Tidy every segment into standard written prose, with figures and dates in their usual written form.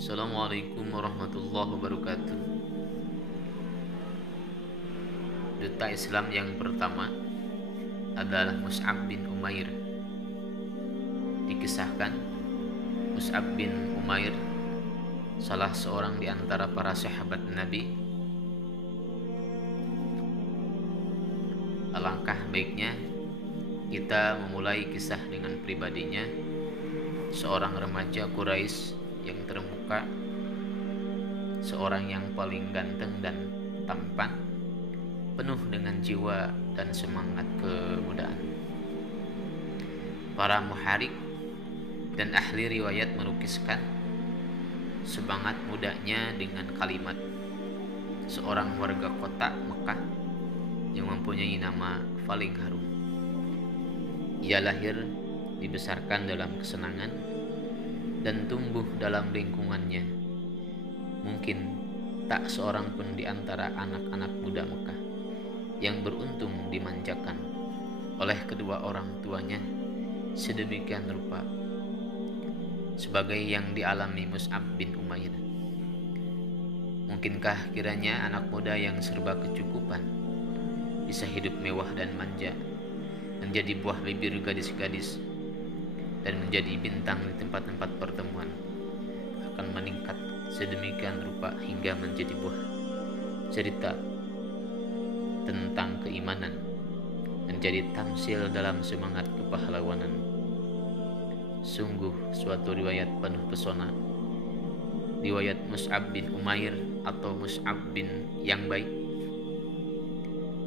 Assalamualaikum warahmatullahi wabarakatuh. Duta Islam yang pertama adalah Mus'ab bin Umair. Dikisahkan Mus'ab bin Umair salah seorang di antara para sahabat Nabi. Alangkah baiknya kita memulai kisah dengan pribadinya, seorang remaja Quraisy yang terbuka, seorang yang paling ganteng dan tampan, penuh dengan jiwa dan semangat kemudaan. Para muharik dan ahli riwayat melukiskan semangat mudanya dengan kalimat seorang warga kota Mekah yang mempunyai nama paling harum. Ia lahir dibesarkan dalam kesenangan dan tumbuh dalam lingkungannya. Mungkin tak seorang pun di antara anak-anak muda Mekah yang beruntung dimanjakan oleh kedua orang tuanya sedemikian rupa sebagai yang dialami Mus'ab bin Umair. Mungkinkah kiranya anak muda yang serba kecukupan bisa hidup mewah dan manja, menjadi buah bibir gadis-gadis, dan menjadi bintang di tempat-tempat pertemuan, akan meningkat sedemikian rupa hingga menjadi buah cerita tentang keimanan, menjadi tamsil dalam semangat kepahlawanan. Sungguh suatu riwayat penuh pesona, riwayat Mus'ab bin Umair atau Mus'ab bin yang baik,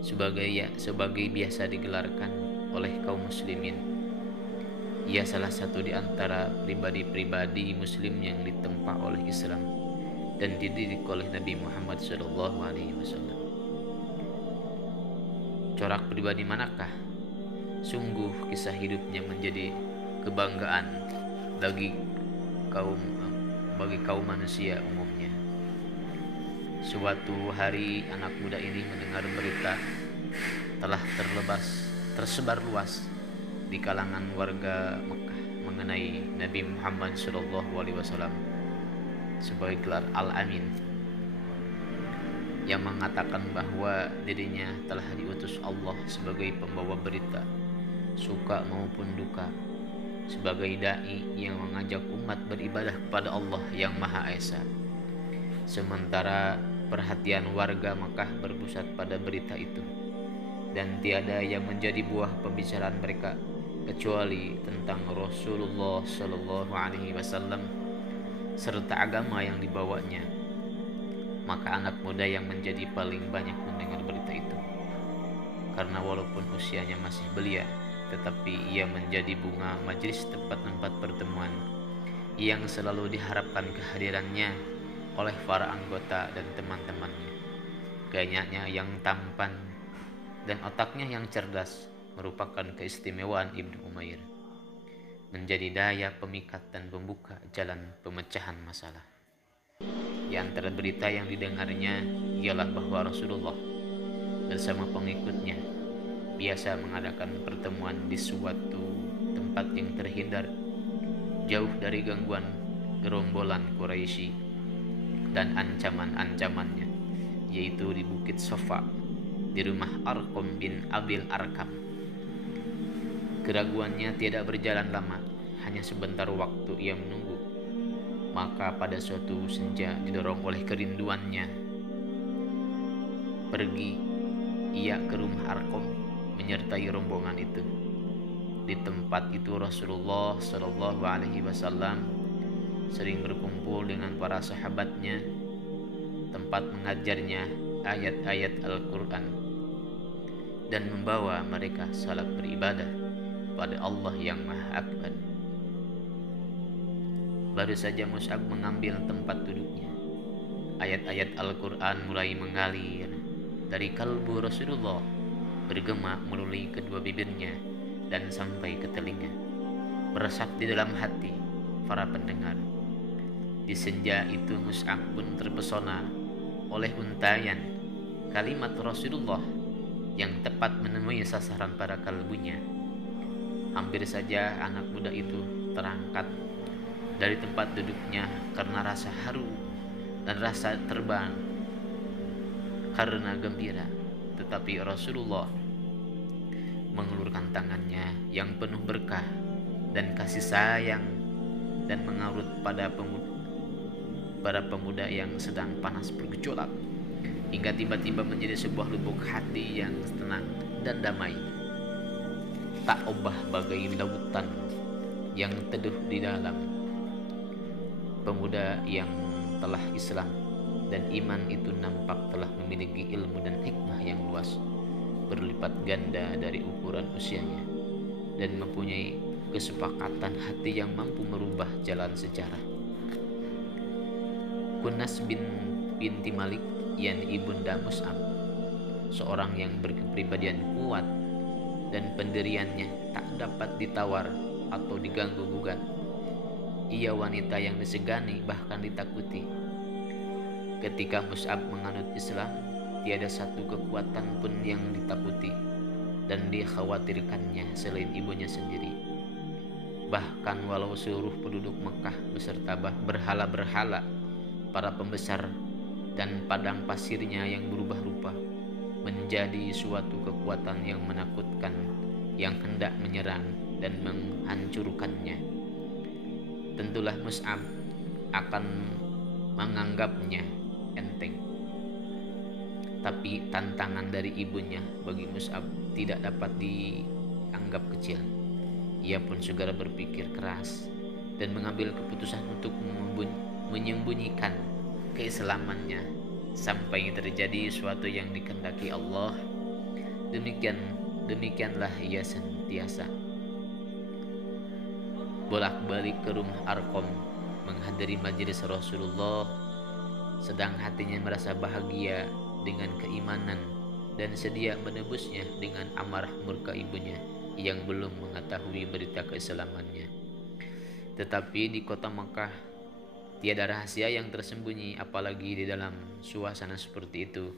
sebagai biasa digelarkan oleh kaum muslimin. Ia salah satu di antara pribadi-pribadi muslim yang ditempa oleh Islam dan dididik oleh Nabi Muhammad SAW. Corak pribadi manakah? Sungguh kisah hidupnya menjadi kebanggaan bagi kaum manusia umumnya. Suatu hari anak muda ini mendengar berita telah tersebar luas di kalangan warga Mekah mengenai Nabi Muhammad SAW sebagai gelar Al-Amin, yang mengatakan bahwa dirinya telah diutus Allah sebagai pembawa berita, suka maupun duka, sebagai dai yang mengajak umat beribadah kepada Allah yang Maha Esa. Sementara perhatian warga Mekah berpusat pada berita itu, dan tiada yang menjadi buah pembicaraan mereka kecuali tentang Rasulullah SAW serta agama yang dibawanya. Maka anak muda yang menjadi paling banyak mendengar berita itu, karena walaupun usianya masih belia, tetapi ia menjadi bunga majelis tempat-tempat pertemuan yang selalu diharapkan kehadirannya oleh para anggota dan teman-temannya. Gayanya yang tampan dan otaknya yang cerdas merupakan keistimewaan Ibnu Umair, menjadi daya pemikat dan pembuka jalan pemecahan masalah. Di antara berita yang didengarnya ialah bahwa Rasulullah bersama pengikutnya biasa mengadakan pertemuan di suatu tempat yang terhindar jauh dari gangguan gerombolan Quraisy dan ancaman-ancamannya, yaitu di Bukit Sofa, di rumah Arqam bin Abil Arkam. Keraguannya tidak berjalan lama, hanya sebentar waktu ia menunggu. Maka pada suatu senja, didorong oleh kerinduannya, pergi ia ke rumah Arqam menyertai rombongan itu. Di tempat itu Rasulullah SAW sering berkumpul dengan para sahabatnya, tempat mengajarnya ayat-ayat Al-Quran dan membawa mereka salat beribadah pada Allah yang Maha Akbar. Baru saja Mus'ab mengambil tempat duduknya, ayat-ayat Al-Quran mulai mengalir dari kalbu Rasulullah, bergema melalui kedua bibirnya dan sampai ke telinga, meresap di dalam hati para pendengar. Di senja itu Mus'ab pun terpesona oleh untayan kalimat Rasulullah yang tepat menemui sasaran pada kalbunya. Hampir saja anak muda itu terangkat dari tempat duduknya karena rasa haru dan rasa terbang karena gembira. Tetapi Rasulullah mengulurkan tangannya yang penuh berkah dan kasih sayang dan mengarut pada pemuda yang sedang panas bergejolak, hingga tiba-tiba menjadi sebuah lubuk hati yang tenang dan damai, tak obah bagai lautan yang teduh di dalam. Pemuda yang telah Islam dan iman itu nampak telah memiliki ilmu dan hikmah yang luas, berlipat ganda dari ukuran usianya, dan mempunyai kesepakatan hati yang mampu merubah jalan sejarah. Kunas binti Malik, yakni ibunda Mus'ab, seorang yang berkepribadian kuat dan pendiriannya tak dapat ditawar atau diganggu gugat. Ia wanita yang disegani bahkan ditakuti. Ketika Mus'ab menganut Islam, tiada satu kekuatan pun yang ditakuti dan dikhawatirkannya selain ibunya sendiri. Bahkan walau seluruh penduduk Mekah beserta berhala-berhala, para pembesar, dan padang pasirnya yang berubah rupa menjadi suatu kekuatan yang menakutkan yang hendak menyerang dan menghancurkannya, tentulah Mus'ab akan menganggapnya enteng. Tapi tantangan dari ibunya bagi Mus'ab tidak dapat dianggap kecil. Ia pun segera berpikir keras dan mengambil keputusan untuk menyembunyikan keislamannya sampai terjadi sesuatu yang dikehendaki Allah. Demikianlah ia senantiasa bolak-balik ke rumah Arqam menghadiri majelis Rasulullah, sedang hatinya merasa bahagia dengan keimanan dan sedia menebusnya dengan amarah murka ibunya yang belum mengetahui berita keislamannya. Tetapi di kota Mekah tiada rahasia yang tersembunyi, apalagi di dalam suasana seperti itu.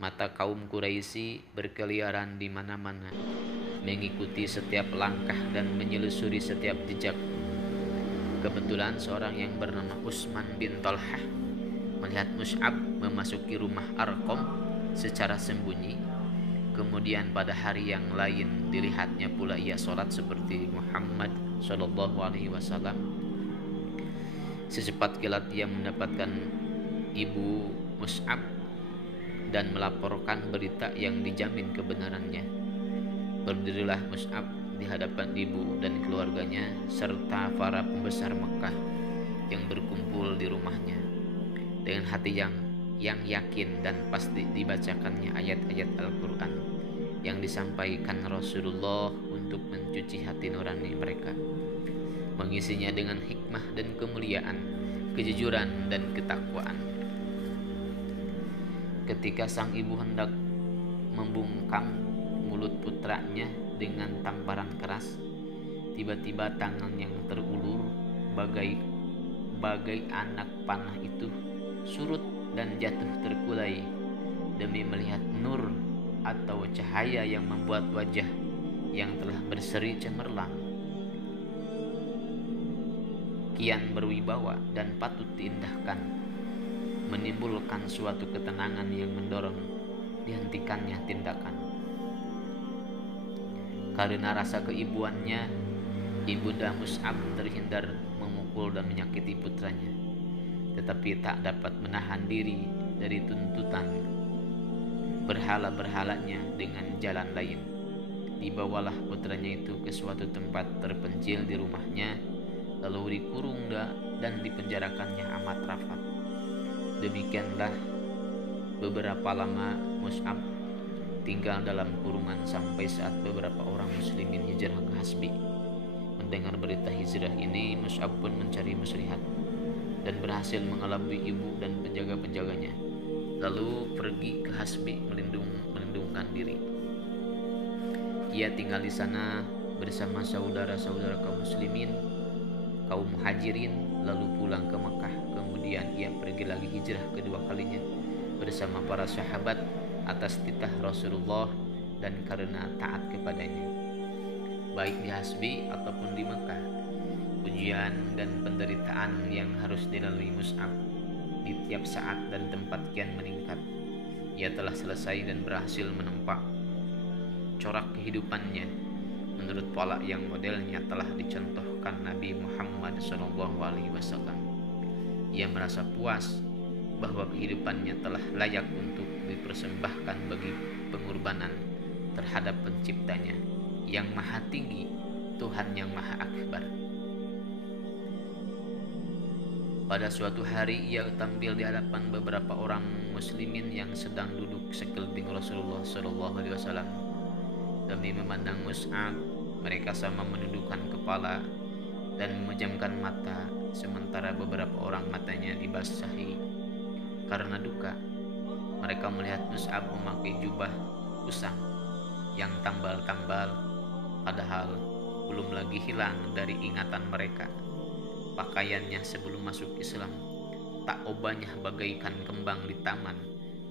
Mata kaum Quraisy berkeliaran di mana-mana, mengikuti setiap langkah dan menyelusuri setiap jejak. Kebetulan seorang yang bernama Utsman bin Talhah melihat Mus'ab memasuki rumah Arqam secara sembunyi. Kemudian pada hari yang lain dilihatnya pula ia sholat seperti Muhammad SAW. Secepat kilat ia mendapatkan ibu Mus'ab dan melaporkan berita yang dijamin kebenarannya. Berdirilah Mus'ab di hadapan ibu dan keluarganya serta para pembesar Mekah yang berkumpul di rumahnya. Dengan hati yang yakin dan pasti dibacakannya ayat-ayat Al-Quran yang disampaikan Rasulullah untuk mencuci hati nurani mereka, mengisinya dengan hikmah dan kemuliaan, kejujuran dan ketakwaan. Ketika sang ibu hendak membungkam mulut putranya dengan tamparan keras, tiba-tiba tangan yang terulur bagai anak panah itu surut dan jatuh terkulai demi melihat nur atau cahaya yang membuat wajah yang telah berseri cemerlang kian berwibawa dan patut diindahkan, menimbulkan suatu ketenangan yang mendorong dihentikannya tindakan. Karena rasa keibuannya, ibunda Mus'ab terhindar memukul dan menyakiti putranya, tetapi tak dapat menahan diri dari tuntutan berhala-berhalanya dengan jalan lain. Dibawalah putranya itu ke suatu tempat terpencil di rumahnya, lalu dikurung dan dipenjarakannya amat rapat. Demikianlah beberapa lama Mus'ab tinggal dalam kurungan sampai saat beberapa orang muslimin hijrah ke Hasbi. Mendengar berita hijrah ini, Mus'ab pun mencari muslihat dan berhasil mengelabui ibu dan penjaga-penjaganya, lalu pergi ke Hasbi melindungkan diri. Ia tinggal di sana bersama saudara-saudara kaum muslimin, kaum muhajirin, lalu pulang ke Mekah. Kemudian ia pergi lagi hijrah kedua kalinya bersama para sahabat atas titah Rasulullah dan karena taat kepadanya, baik di Hasbi ataupun di Mekah. ujian dan penderitaan yang harus dilalui Mus'ab di tiap saat dan tempat kian meningkat. Ia telah selesai dan berhasil menempa corak kehidupannya menurut pola yang modelnya telah dicontohkan Nabi Muhammad SAW. Ia merasa puas bahwa kehidupannya telah layak untuk dipersembahkan bagi pengorbanan terhadap penciptanya yang maha tinggi, Tuhan yang maha akbar. Pada suatu hari ia tampil di hadapan beberapa orang muslimin yang sedang duduk sekeliling Rasulullah SAW. Demi memandang Mus'ab, mereka sama menundukkan kepala dan memejamkan mata, sementara beberapa orang matanya dibasahi karena duka. Mereka melihat Mus'ab memakai jubah usang yang tambal-tambal, padahal belum lagi hilang dari ingatan mereka. Pakaiannya sebelum masuk Islam tak obahnya bagaikan kembang di taman,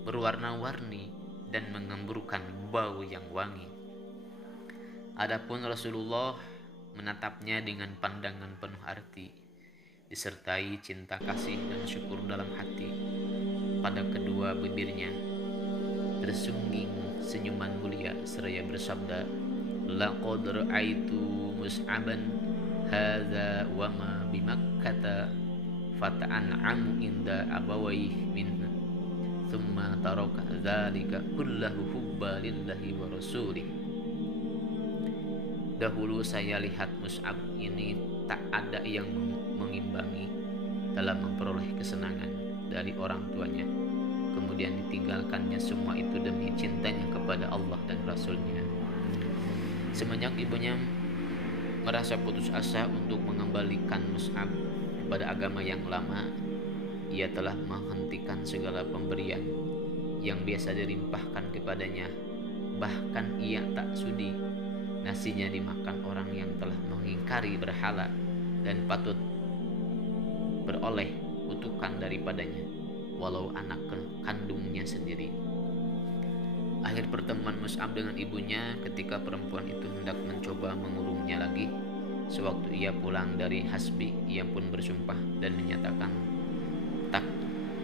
berwarna-warni dan mengemburkan bau yang wangi. Adapun Rasulullah menatapnya dengan pandangan penuh arti, disertai cinta kasih dan syukur dalam hati. Pada kedua bibirnya tersungging senyuman mulia seraya bersabda, "Laqad ra'aitu Mus'aban hadza wa ma bimakkata fata'an'amu inda abawayhi minna thumma taraka dzalika kullahu hubba lillahi wa rasulih." Dahulu saya lihat Mus'ab ini tak ada yang mengimbangi dalam memperoleh kesenangan dari orang tuanya, kemudian ditinggalkannya semua itu demi cintanya kepada Allah dan Rasulnya. Semenjak ibunya merasa putus asa untuk mengembalikan Mus'ab kepada agama yang lama, ia telah menghentikan segala pemberian yang biasa dilimpahkan kepadanya. Bahkan ia tak sudi nasinya dimakan orang yang telah mengingkari berhala dan patut beroleh kutukan daripadanya, walau anak kandungnya sendiri. Akhir pertemuan Mus'ab dengan ibunya ketika perempuan itu hendak mencoba mengurungnya lagi. Sewaktu ia pulang dari Hasbi, ia pun bersumpah dan menyatakan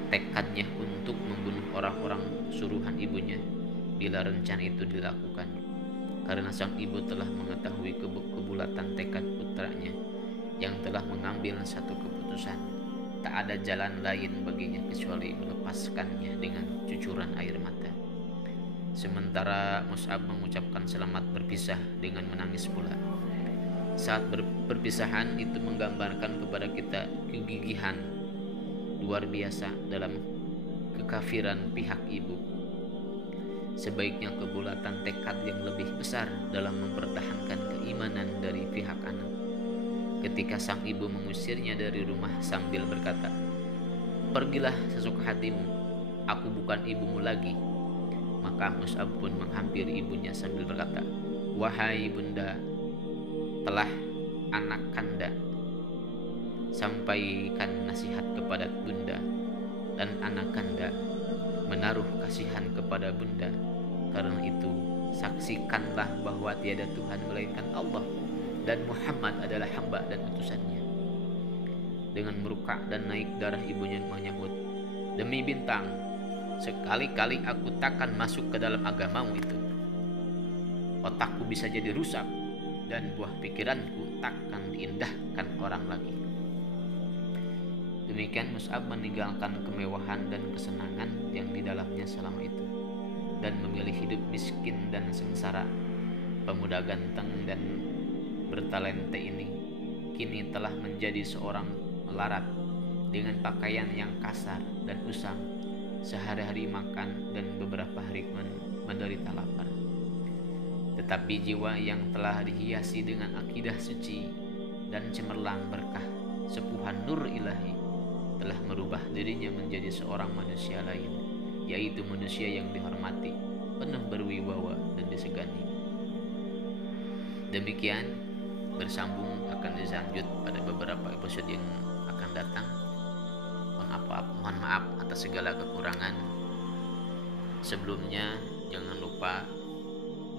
tekadnya untuk membunuh orang-orang suruhan ibunya bila rencana itu dilakukan. Karena sang ibu telah mengetahui kebulatan tekad putranya yang telah mengambil satu keputusan, tak ada jalan lain baginya kecuali melepaskannya dengan cucuran air mata. Sementara Mus'ab mengucapkan selamat berpisah dengan menangis pula. Saat perpisahan itu menggambarkan kepada kita kegigihan luar biasa dalam kekafiran pihak ibu. Sebaiknya kebulatan tekad yang lebih besar dalam mempertahankan keimanan dari pihak anak. Ketika sang ibu mengusirnya dari rumah sambil berkata, "Pergilah sesuka hatimu, aku bukan ibumu lagi." Maka Mus'ab pun menghampiri ibunya sambil berkata, "Wahai bunda, telah anak kanda sampaikan nasihat kepada bunda, dan anak kanda menaruh kasihan kepada bunda. Karena itu saksikanlah bahwa tiada Tuhan melainkan Allah dan Muhammad adalah hamba dan utusannya." Dengan meruka dan naik darah ibunya menyahut, "Demi bintang, sekali-kali aku takkan masuk ke dalam agamamu itu. Otakku bisa jadi rusak dan buah pikiranku takkan diindahkan orang lagi." Demikian Mus'ab meninggalkan kemewahan dan kesenangan yang di dalamnya selama itu dan memilih hidup miskin dan sengsara. Pemuda ganteng dan bertalenta ini kini telah menjadi seorang melarat dengan pakaian yang kasar dan usang, sehari-hari makan dan beberapa hari menderita lapar. Tetapi jiwa yang telah dihiasi dengan akidah suci dan cemerlang berkah sepuhan nur ilahi telah merubah dirinya menjadi seorang manusia lain, yaitu manusia yang dihormati, penuh berwibawa dan disegani. Demikian, bersambung akan dilanjut pada beberapa episode yang akan datang. Mohon maaf atas segala kekurangan. Sebelumnya, jangan lupa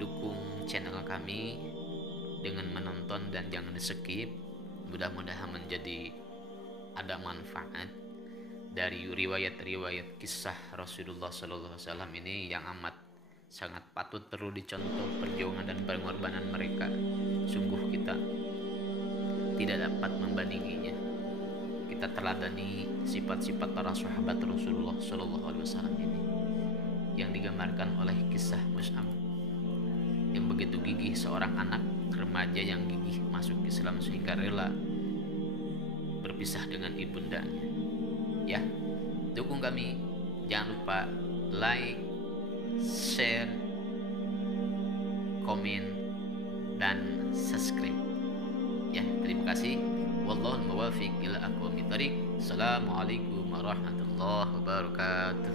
dukung channel kami dengan menonton dan jangan di skip, Mudah-mudahan menjadi ada manfaat dari riwayat-riwayat kisah Rasulullah Sallallahu Alaihi Wasallam ini yang amat sangat patut perlu dicontoh perjuangan dan pengorbanan mereka. Sungguh kita tidak dapat membandinginya. Kita teladani sifat-sifat para sahabat Rasulullah Sallallahu Alaihi Wasallam ini yang digambarkan oleh kisah Mus'ab yang begitu gigih, seorang anak remaja yang gigih masuk Islam sehingga rela berpisah dengan ibundanya. Ya, dukung kami, jangan lupa like, share, komen, dan subscribe. Ya, terima kasih. Wallahul muwaffiq ila aqwamit thoriq. Assalamualaikum warahmatullahi wabarakatuh.